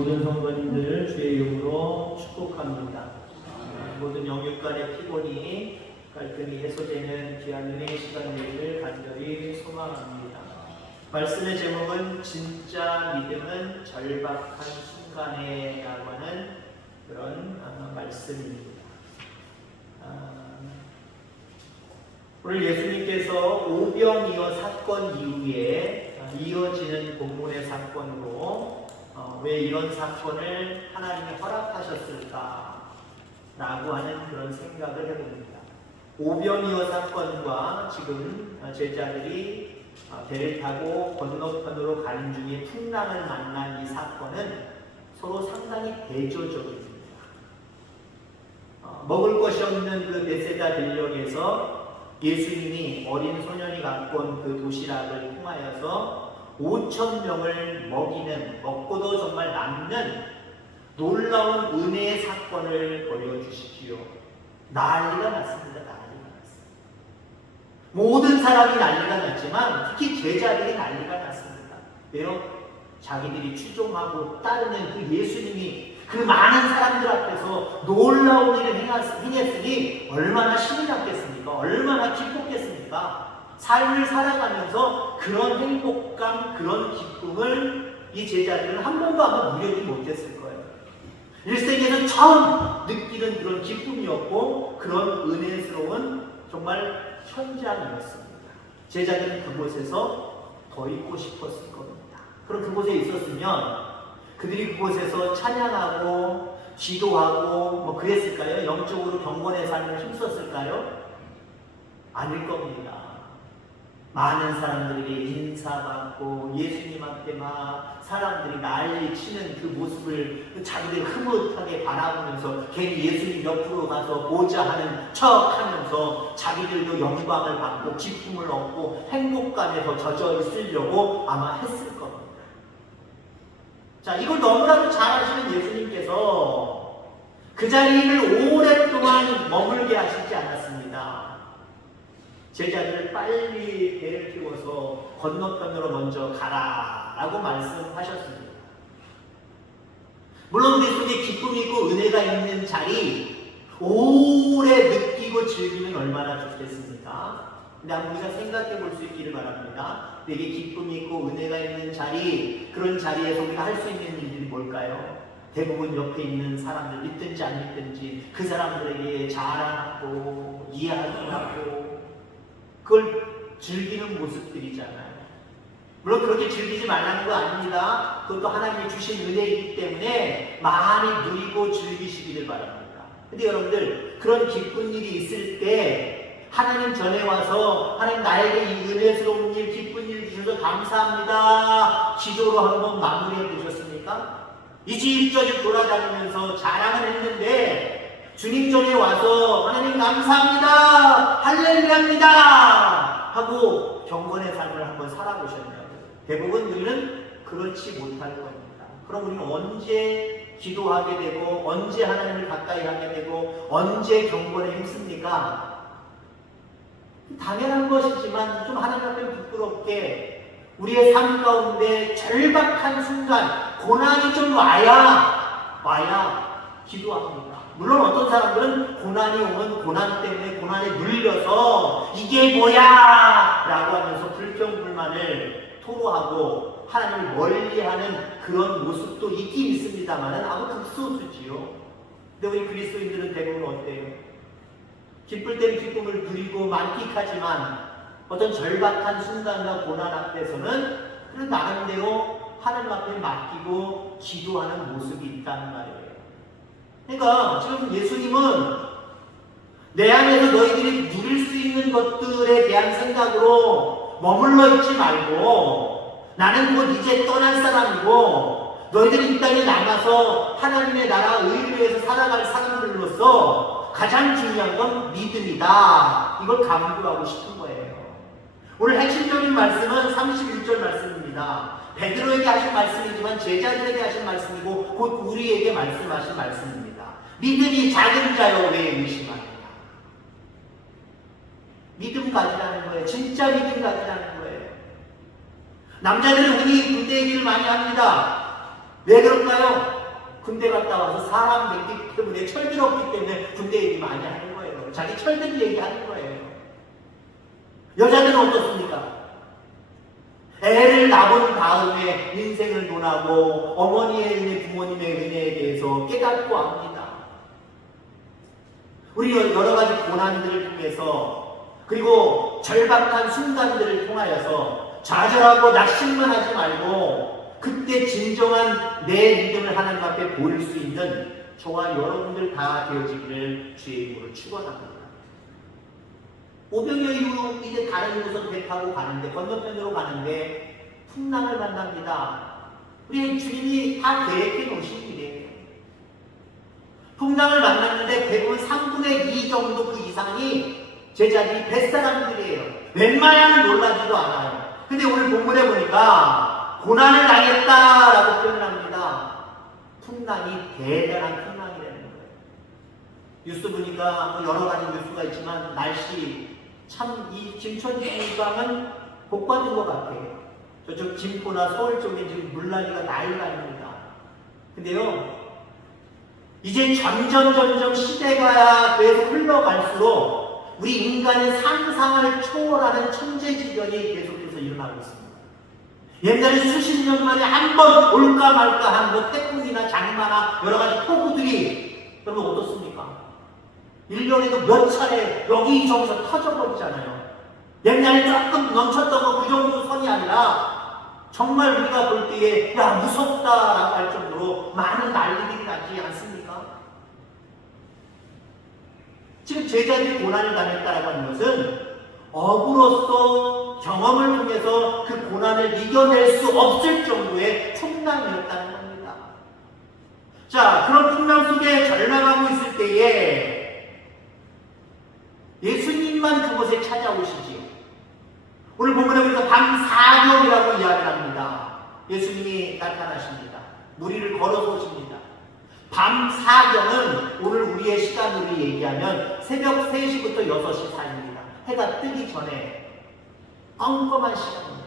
모든 성도님들을 주의 이름으로 축복합니다. 모든 영육간의 피곤이 갈등이 해소되는 귀한 은혜의 시간 되기를 간절히 소망합니다. 말씀의 제목은 진짜 믿음은 절박한 순간에 라고 하는 그런 말씀입니다. 오늘 예수님께서 오병이어 사건 이후에 이어지는 본문의 사건으로 왜 이런 사건을 하나님이 허락하셨을까 라고 하는 그런 생각을 해봅니다. 오병이어 사건과 지금 제자들이 배를 타고 건너편으로 가는 중에 풍랑을 만난 이 사건은 서로 상당히 대조적입니다. 먹을 것이 없는 그 베세다 들녘에서 예수님이 어린 소년이 갖고 온 그 도시락을 통하여서 5,000명을 먹고도 정말 남는 놀라운 은혜의 사건을 보여주시지요. 난리가 났습니다. 난리가 났습니다. 모든 사람이 난리가 났지만 특히 제자들이 난리가 났습니다. 왜요? 자기들이 추종하고 따르는 그 예수님이 그 많은 사람들 앞에서 놀라운 일을 행했으니 얼마나 신이 났겠습니까? 얼마나 기뻤겠습니까? 삶을 살아가면서 그런 행복감, 그런 기쁨을 이 제자들은 한 번도 아마 누리지 못했을 거예요. 일생에서 처음 느끼는 그런 기쁨이었고 그런 은혜스러운 정말 현장이었습니다. 제자들은 그곳에서 더 있고 싶었을 겁니다. 그럼 그곳에 있었으면 그들이 그곳에서 찬양하고 기도하고 그랬을까요? 영적으로 경건의 삶을 힘썼을까요? 아닐 겁니다. 많은 사람들에게 인사받고 예수님 앞에 막 사람들이 난리 치는 그 모습을 자기들 흐뭇하게 바라보면서 괜히 예수님 옆으로 가서 보자 하는 척 하면서 자기들도 영광을 받고 기쁨을 얻고 행복감에서 젖어 있으려고 아마 했을 겁니다. 자, 이걸 너무나도 잘 아시는 예수님께서 그 자리를 오랫동안 머물게 하시지 않았습니다. 제자들을 빨리 배를 태워서 건너편으로 먼저 가라라고 말씀하셨습니다. 물론 우리 속에 기쁨이 있고 은혜가 있는 자리 오래 느끼고 즐기면 얼마나 좋겠습니까? 근데 한번 우리가 생각해 볼 수 있기를 바랍니다. 내게 기쁨이 있고 은혜가 있는 자리, 그런 자리에서 우리가 할 수 있는 일들이 뭘까요? 대부분 옆에 있는 사람들, 믿든지 안 믿든지 그 사람들에게 자랑하고 이야기하고 그걸 즐기는 모습들이잖아요. 물론 그렇게 즐기지 말라는 거 아닙니다. 그것도 하나님이 주신 은혜이기 때문에 많이 누리고 즐기시기를 바랍니다. 근데 여러분들 그런 기쁜 일이 있을 때 하나님 전에 와서 하나님 나에게 이 은혜스러운 일, 기쁜 일 주셔서 감사합니다. 기도로 한번 마무리해 보셨습니까? 이 집 저 집 돌아다니면서 자랑을 했는데 주님 전에 와서 하나님 감사합니다. 할렐루야입니다. 하고 경건의 삶을 한번 살아보셨냐고요. 대부분 우리는 그렇지 못할 겁니다. 그럼 우리는 언제 기도하게 되고 언제 하나님을 가까이 하게 되고 언제 경건에 힘씁니까? 당연한 것이지만 좀 하나님 앞에 부끄럽게 우리의 삶 가운데 절박한 순간 고난이 좀 와야 기도합니다. 물론 어떤 사람들은 고난이 오면 고난 때문에 고난에 눌려서 이게 뭐야 라고 하면서 불평불만을 토로하고 하나님을 멀리하는 그런 모습도 있긴 있습니다만 아무 극소수지요. 근데 우리 그리스도인들은 대부분 어때요? 기쁠 때는 기쁨을 누리고 만끽하지만 어떤 절박한 순간과 고난 앞에서는 그런 나름대로 하나님 앞에 맡기고 기도하는 모습이 있다는 말이에요. 그러니까 지금 예수님은 내 안에서 너희들이 누릴 수 있는 것들에 대한 생각으로 머물러 있지 말고 나는 곧 이제 떠날 사람이고 너희들이 이 땅에 남아서 하나님의 나라 의를 위해서 살아갈 사람들로서 가장 중요한 건 믿음이다. 이걸 강조하고 싶은 거예요. 오늘 핵심적인 말씀은 31절 말씀입니다. 베드로에게 하신 말씀이지만 제자들에게 하신 말씀이고 곧 우리에게 말씀하신 말씀입니다. 믿음이 작은 자여 왜 의심하느냐. 믿음 가지라는 거예요. 진짜 믿음 가지라는 거예요. 남자들은 흔히 군대 얘기를 많이 합니다. 왜 그럴까요? 군대 갔다 와서 사람 맺기 때문에 철들었기 때문에 군대 얘기 많이 하는 거예요. 자기 철든 얘기 하는 거예요. 여자들은 어떻습니까? 애를 낳은 다음에 인생을 논하고 어머니의 은혜, 부모님의 은혜에 대해서 깨닫고 합니다. 우리 여러 가지 고난들을 통해서 그리고 절박한 순간들을 통하여서 좌절하고 낙심만 하지 말고 그때 진정한 내 믿음을 하나님 앞에 보일 수 있는 저와 여러분들 다 되어지기를 주의 이름으로 축원합니다. 오병이어 이후 이제 다른 곳으로 배 타고 가는데 건너편으로 가는데 풍랑을 만납니다. 우리 주님이 다 계획해 놓으신 일이에요. 풍랑을 만났는데 대부분 3분의 2 정도 그 이상이 제자들이 뱃사람들이에요. 웬만하면 놀라지도 않아요. 근데 오늘 본문에 보니까 고난을 당했다라고 표현을 합니다. 풍랑이 대단한 풍랑이라는 거예요. 뉴스 보니까 여러 가지 뉴스가 있지만 날씨 참 이 김천 지방은 복 받은 것 같아요. 저쪽 김포나 서울 쪽에 지금 물난리가 난리납니다. 근데요, 이제 점점 시대가 계속 흘러갈수록 우리 인간의 상상을 초월하는 천재지변이 계속해서 일어나고 있습니다. 옛날에 수십 년 만에 한 번 올까 말까 한 뭐 태풍이나 장마나 여러 가지 폭우들이 여러분 어떻습니까? 1년에도 몇 차례 여기저기서 터져버리잖아요. 옛날에 조금 넘쳤던 거 그 정도 선이 아니라 정말 우리가 볼 때에 야 무섭다라고 할 정도로 많은 난리들이 나지 않습니까? 지금 제자들이 고난을 당했다라고 하는 것은 업으로서 경험을 통해서 그 고난을 이겨낼 수 없을 정도의 풍랑이었다는 겁니다. 자, 그런 풍랑 속에 절망하고 있을 때에 예수님만 그곳에 찾아오시지. 오늘 본문에 보니까 밤 4경이라고 이야기를 합니다. 예수님이 나타나십니다. 무리를 걸어서 오십니다. 밤 4경은 오늘 우리의 시간으로 얘기하면 새벽 3시부터 6시 사이입니다. 해가 뜨기 전에 엉검한 시간입니다.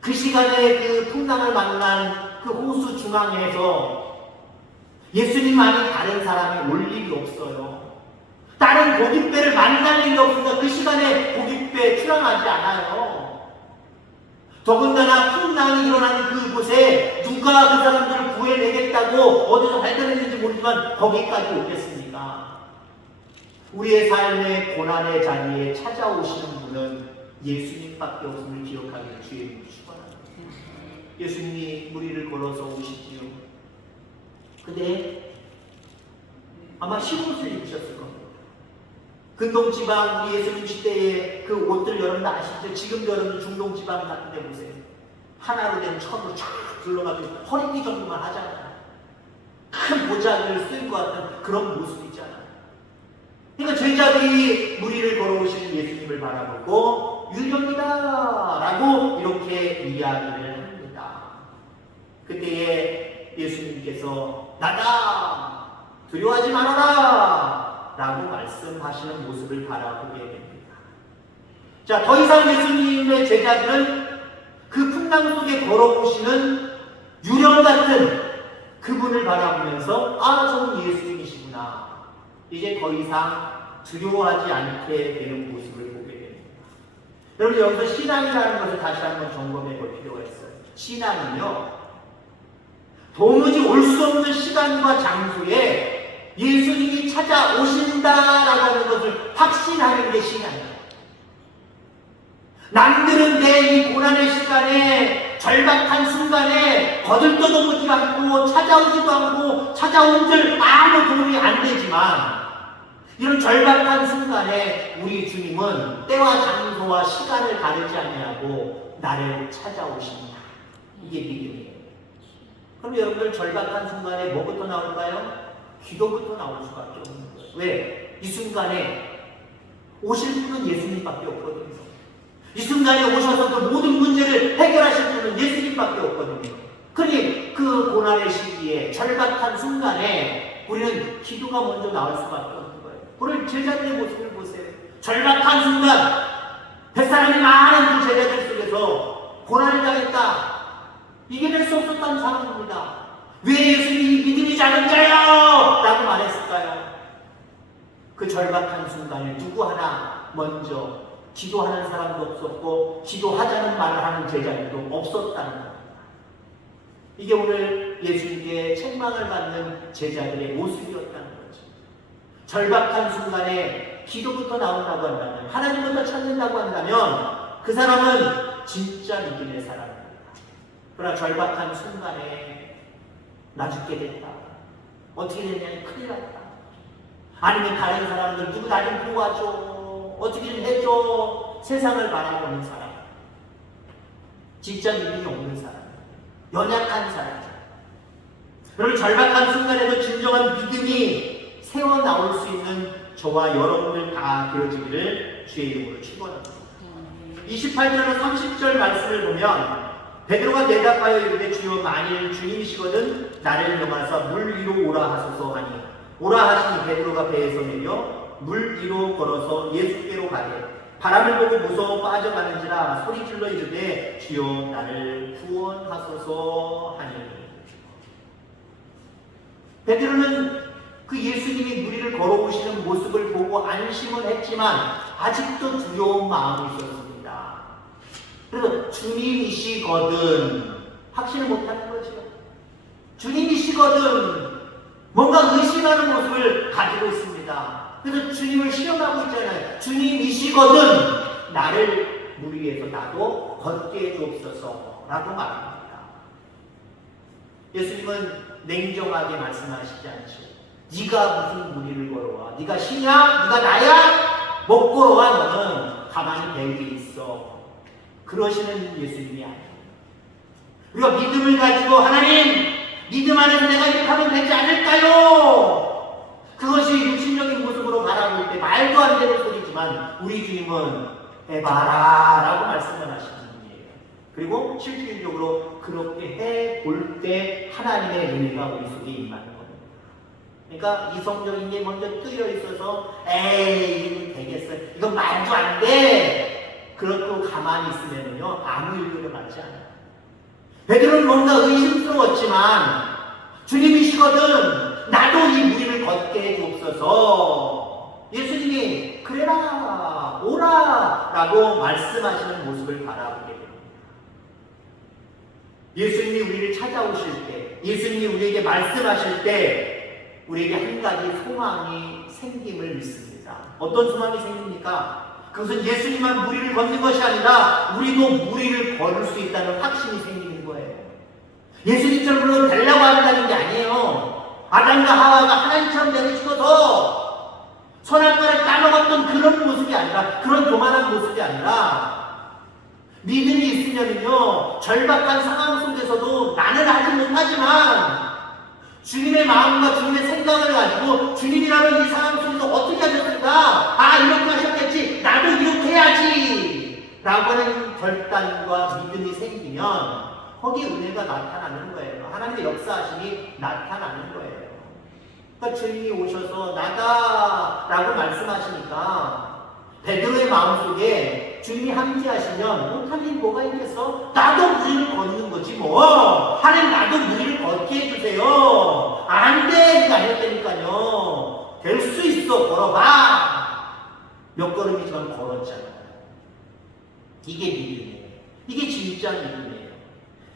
그 시간에 그 풍랑을 만난 그 호수 중앙에서 예수님 아닌 다른 사람이 올 일이 없어요. 다른 고깃배를 만날 일이 없으니까 그 시간에 고깃배 출항하지 않아요. 더군다나 풍랑이 일어나는 그곳에 누가 그 사람들을 구해내겠다고 어디서 발견했는지 모르지만 거기까지 오겠습니까? 우리의 삶의 고난의 자리에 찾아오시는 분은 예수님밖에 없음을 기억하기를 주의 이름으로 축원합니다. 예수님이 무리를 걸어서 오시지요. 근데 아마 시옷을 입으셨을 겁니다. 근동지방, 우리 예수님 시대에 그 옷들 여러분들 아시죠? 지금도 여러분 중동지방 같은 데 보세요. 하나로 된 천으로 쫙 둘러가지고 허리띠 정도만 하잖아요. 큰 모자를 쓴 것 같은 그런 모습이잖아요. 그러니까 제자들이 무리를 걸어오시는 예수님을 바라보고 유령이다 라고 이렇게 이야기를 합니다. 그때에 예수님께서 나다! 두려워하지 말아라! 라고 말씀하시는 모습을 바라보게 됩니다. 자, 더 이상 예수님의 제자들은 그 풍랑 속에 걸어오시는 유령 같은 그분을 바라보면서 아, 저는 예수님이시구나. 이제 더 이상 두려워하지 않게 되는 모습을 보게 됩니다. 여러분, 여기서 신앙이라는 것을 다시 한번 점검해 볼 필요가 있어요. 신앙은요, 도무지 올 수 없는 시간과 장소에 예수님이 찾아오신다라고 하는 것을 확신하는 게 신앙이에요. 남들은 내 이 고난의 시간에 절박한 순간에 거들떠도 않고 찾아오지도 않고 찾아온 줄 아무 도움이 안 되지만 이런 절박한 순간에 우리 주님은 때와 장소와 시간을 가리지 아니하고 나를 찾아오신다. 이게 믿음이에요. 그럼 여러분들 절박한 순간에 뭐부터 나올까요? 기도부터 나올 수밖에 없는 거예요. 왜? 이 순간에 오실 분은 예수님밖에 없거든요. 이 순간에 오셔서 그 모든 문제를 해결하실 분은 예수님밖에 없거든요. 그러니 그 고난의 시기에 절박한 순간에 우리는 기도가 먼저 나올 수밖에 없는 거예요. 오늘 제자들의 모습을 보세요. 절박한 순간 뱃사람이 많은 그 제자들 속에서 고난을 당했다. 이겨낼 수 없었다는 상황입니다. 왜 예수님이 믿음이 작은 자요! 라고 말했을까요? 그 절박한 순간에 누구 하나 먼저 기도하는 사람도 없었고 기도하자는 말을 하는 제자들도 없었다는 겁니다. 이게 오늘 예수님께 책망을 받는 제자들의 모습이었다는 거죠. 절박한 순간에 기도부터 나온다고 한다면, 하나님부터 찾는다고 한다면 그 사람은 진짜 믿음의 사람입니다. 그러나 절박한 순간에 나 죽게 됐다. 어떻게 됐냐면 큰일 났다. 아니면 다른 사람들 누구 나 좀 도와줘. 어떻게 좀 해줘. 세상을 바라보는 사람. 진짜 믿음이 없는 사람. 연약한 사람. 그런 절박한 순간에도 진정한 믿음이 새어나올 수 있는 저와 여러분들 다 되어지기를 주의 이름으로 축원합니다. 28절과 30절 말씀을 보면 베드로가 대답하여 이르되 주여 만일 주님이시거든 나를 명하사 물 위로 오라 하소서 하니 오라 하시니 베드로가 배에서 내려 물 위로 걸어서 예수께로 가되 바람을 보고 무서워 빠져가는지라 소리질러 이르되 주여 나를 구원하소서 하니. 베드로는 그 예수님이 무리를 걸어오시는 모습을 보고 안심은 했지만 아직도 두려운 마음이 있었습니다. 그래서 주님이시거든 확신을 못하는 거죠. 주님이시거든 뭔가 의심하는 모습을 가지고 있습니다. 그래서 주님을 시험하고 있잖아요. 주님이시거든 나를 물 위에서 나도 걷게 해주옵소서 라고 말합니다. 예수님은 냉정하게 말씀하시지 않죠. 네가 무슨 무리를 걸어와? 네가 신이야? 네가 나야? 못 걸어와. 너는 가만히 배에 있어. 그러시는 예수님이 아니에요. 우리가 믿음을 가지고 하나님 믿음 안에서 내가 이렇게 하면 되지 않을까요? 그것이 육신적인 모습으로 바라볼 때 말도 안 되는 소리지만 우리 주님은 해봐라 라고 말씀을 하시는 분이에요. 그리고 실질적으로 그렇게 해볼 때 하나님의 은혜가 우리 속에 임하는 겁니다. 그러니까 이성적인 게 먼저 뜨여 있어서 에이 이거 되겠어 이건 말도 안 돼 그렇고 가만히 있으면요 아무 일도 일어나지 않아요. 베드로는 뭔가 의심스러웠지만 주님이시거든 나도 이 무리를 걷게 해주옵소서. 예수님이 그래라 오라 라고 말씀하시는 모습을 바라보게 됩니다. 예수님이 우리를 찾아오실 때 예수님이 우리에게 말씀하실 때 우리에게 한 가지 소망이 생김을 믿습니다. 어떤 소망이 생깁니까? 그것은 예수님만 무리를 걷는 것이 아니라 우리도 무리를 걸을 수 있다는 확신이 생기는 거예요. 예수님처럼 물론 되려고 한다는 게 아니에요. 아담과 하와가 하나님처럼 되고 싶어서 선악과를 따먹었던 그런 모습이 아니라 그런 교만한 모습이 아니라 믿음이 있으면요 절박한 상황 속에서도 나는 하지 못하지만 주님의 마음과 주님의 생각을 가지고 주님이라는 이 상황 속에서 어떻게 하셨을까? 아 이렇게 하셨겠지 나도 이렇게 해야지 라고 하는 결단과 믿음이 생기면 거기에 은혜가 나타나는 거예요. 하나님의 역사하심이 나타나는 거예요. 그러니까 주님이 오셔서 나다 라고 말씀하시니까 베드로의 마음속에 주님이 함께하시면 못할 일이 뭐가 있겠어? 나도 무리를 걷는 거지 뭐. 하나님 나도 무리를 걷게 해주세요. 안 돼! 이거 아니었다니까요. 될 수 있어. 걸어봐. 몇 걸음이지만 걸었잖아요. 이게 믿음이에요. 이게 진짜 믿음이에요.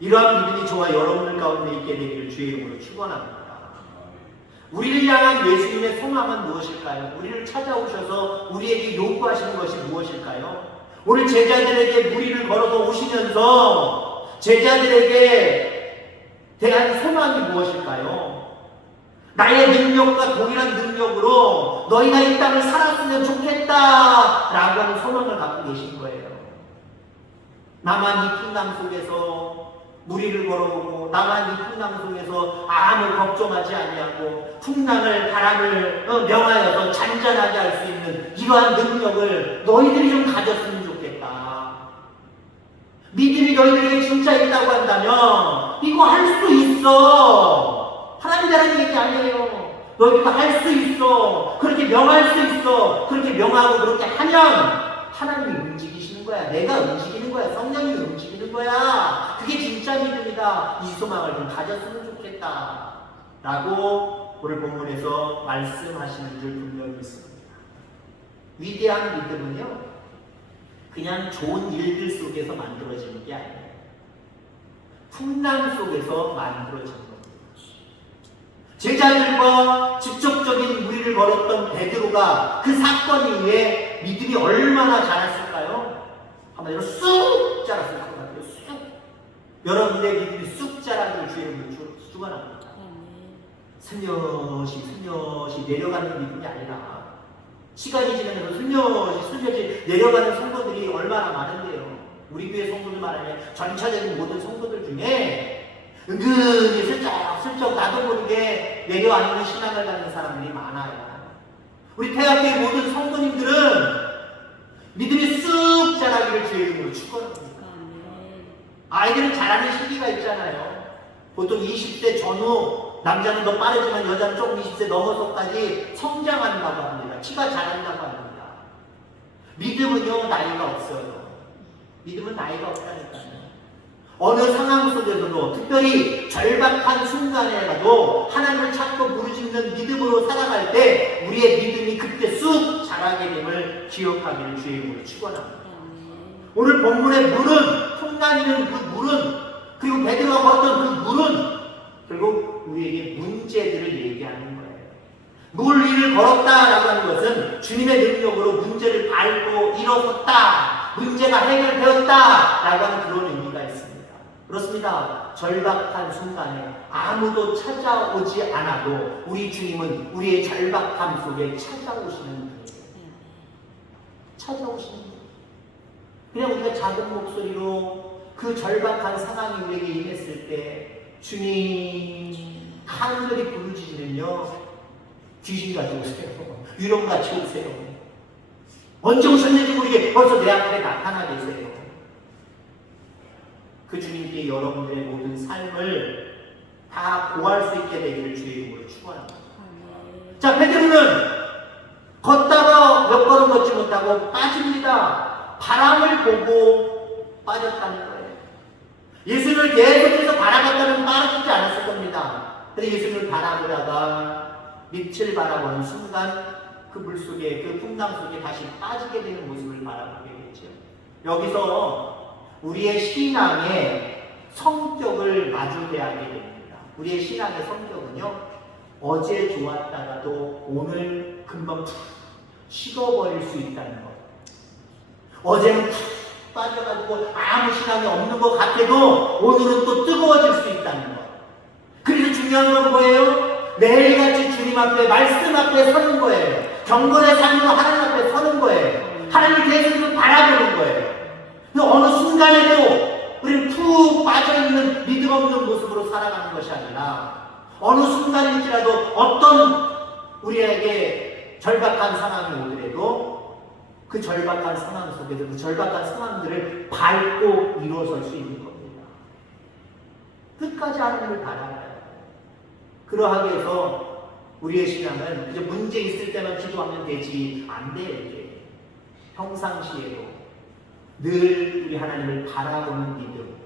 이러한 믿음이 저와 여러분들 가운데 있게 되기를 주의 이름으로 축원합니다. 우리를 향한 예수님의 소망은 무엇일까요? 우리를 찾아오셔서 우리에게 요구하시는 것이 무엇일까요? 오늘 제자들에게 무리를 걸어서 오시면서 제자들에게 대한 소망이 무엇일까요? 나의 능력과 동일한 능력으로 너희가 이 땅을 살았으면 좋겠다 라고 하는 소망을 갖고 계신 거예요. 나만 이 풍랑 속에서 무리를 걸어오고 나만 이 풍랑 속에서 아무 걱정하지 아니하고 풍랑을 바람을 명하여서 잔잔하게 할 수 있는 이러한 능력을 너희들이 좀 가졌으면 좋겠다. 믿음이 너희들에게 진짜 있다고 한다면 이거 할 수 있어. 하나님이라는 얘기 아니에요. 너희가 할 수 있어. 그렇게 명할 수 있어. 그렇게 명하고 그렇게 하면 하나님이 움직이시는 거야. 내가 움직이는 거야. 성령이 움직이는 거야. 그게 진짜 믿음이다. 이 소망을 좀 가졌으면 좋겠다. 라고 오늘 본문에서 말씀하시는 줄 분명히 있습니다. 위대한 믿음은요, 그냥 좋은 일들 속에서 만들어지는 게 아니에요. 풍랑 속에서 만들어지는 겁니다. 제자들과 직접적인 무리를 걸었던 베드로가 그 사건 이후에 믿음이 얼마나 자랐을까요? 한마디로 쑥 자랐을 것 같아요. 쑥. 여러분의 믿음이 쑥 자라는 주의 축원합니다. 슬며시 내려가는 믿음이 아니라 시간이 지나면서 슬며시 내려가는 성도들이 얼마나 많은데요. 우리 교회 성도들 말하면 전체적인 모든 성도들 중에 은근히 슬쩍 나도 모르게 내려앉는 신앙을 갖는 사람들이 많아요. 우리 태학교의 모든 성도님들은 믿음이 쑥 자라기를 주의 이름으로 축원합니다. 아이들은 자라는 시기가 있잖아요. 보통 20대 전후 남자는 더 빠르지만 여자는 조금 20세 넘어서까지 성장한다고 합니다. 키가 자란다고 합니다. 믿음은요, 나이가 없어요. 믿음은 나이가 없다니까요. 어느 상황 속에서도 특별히 절박한 순간에라도 하나님을 찾고 부르짖는 믿음으로 살아갈 때 우리의 믿음이 그때 쑥 자라게 됨을 기억하기를 주의 이름으로 축원합니다. 오늘 본문의 물은, 풍랑이는 그 물은, 그리고 베드로가 걸었던 그 물은 결국 우리에게 문제들을 얘기하는 거예요. 물 위를 걸었다라고 하는 것은 주님의 능력으로 문제를 밟고 일어섰다, 문제가 해결되었다라고 하는 그런 의미가 있습니다. 그렇습니다. 절박한 순간에 아무도 찾아오지 않아도 우리 주님은 우리의 절박함 속에 찾아오시는 분이에요. 찾아오시는 분. 그냥 우리가 작은 목소리로 그 절박한 상황이 우리에게 임했을 때 주님 간절히 부르짖으면요, 귀신 같이 오세요. 유령 같이 오세요. 언제 오셨는지 모르게 벌써 내 앞에 나타나 계세요. 그 주님께 여러분들의 모든 삶을 다 고할 수 있게 되기를 주의 이름으로 축원합니다. 자, 베드로는 걷다가 몇 걸음 걷지 못하고 빠집니다. 바람을 보고 빠졌다는 거예요. 예수님을 계속해서 바라봤다면 빠지지 않았을 겁니다. 그런데 예수님을 바라보다가 빛을 바라보는 순간 그 물속에, 그 풍랑 속에 다시 빠지게 되는 모습을 바라보게 되죠. 여기서 우리의 신앙의 성격을 마주해야 하게 됩니다. 우리의 신앙의 성격은요, 어제 좋았다가도 오늘 금방 식어버릴 수 있다는 것. 어제는 빠져가지고 아무 신앙이 없는 것 같아도 오늘은 또 뜨거워질 수 있다는 것. 그래서 중요한 건 뭐예요? 매일같이 주님 앞에, 말씀 앞에 서는 거예요. 경건의 삶으로 하나님 앞에 서는 거예요. 하나님을 계속 바라보는 거예요. 어느 순간에도 우리는 푹 빠져있는 믿음 없는 모습으로 살아가는 것이 아니라 어느 순간일지라도 어떤 우리에게 절박한 상황이 오더라도 그 절박한 상황 속에서 그 절박한 상황들을 밟고 일어설 수 있는 겁니다. 끝까지 하나님을 바라봐야 돼요. 그러하기 위해서 우리의 신앙은 이제 문제 있을 때만 기도하면 되지 안 돼요. 이게 평상시에도 늘 우리 하나님을 바라보는 믿음,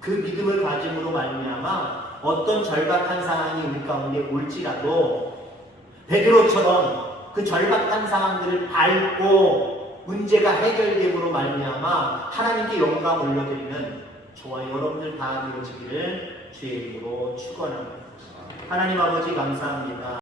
그 믿음을 가짐으로 말미암아 어떤 절박한 상황이 우리 가운데 올지라도 베드로처럼 그 절박한 상황들을 밟고 문제가 해결됨으로 말미암아 하나님께 영광 올려드리는 저와 여러분들 다 되어지기를 주의 이름으로 축원합니다. 하나님 아버지 감사합니다.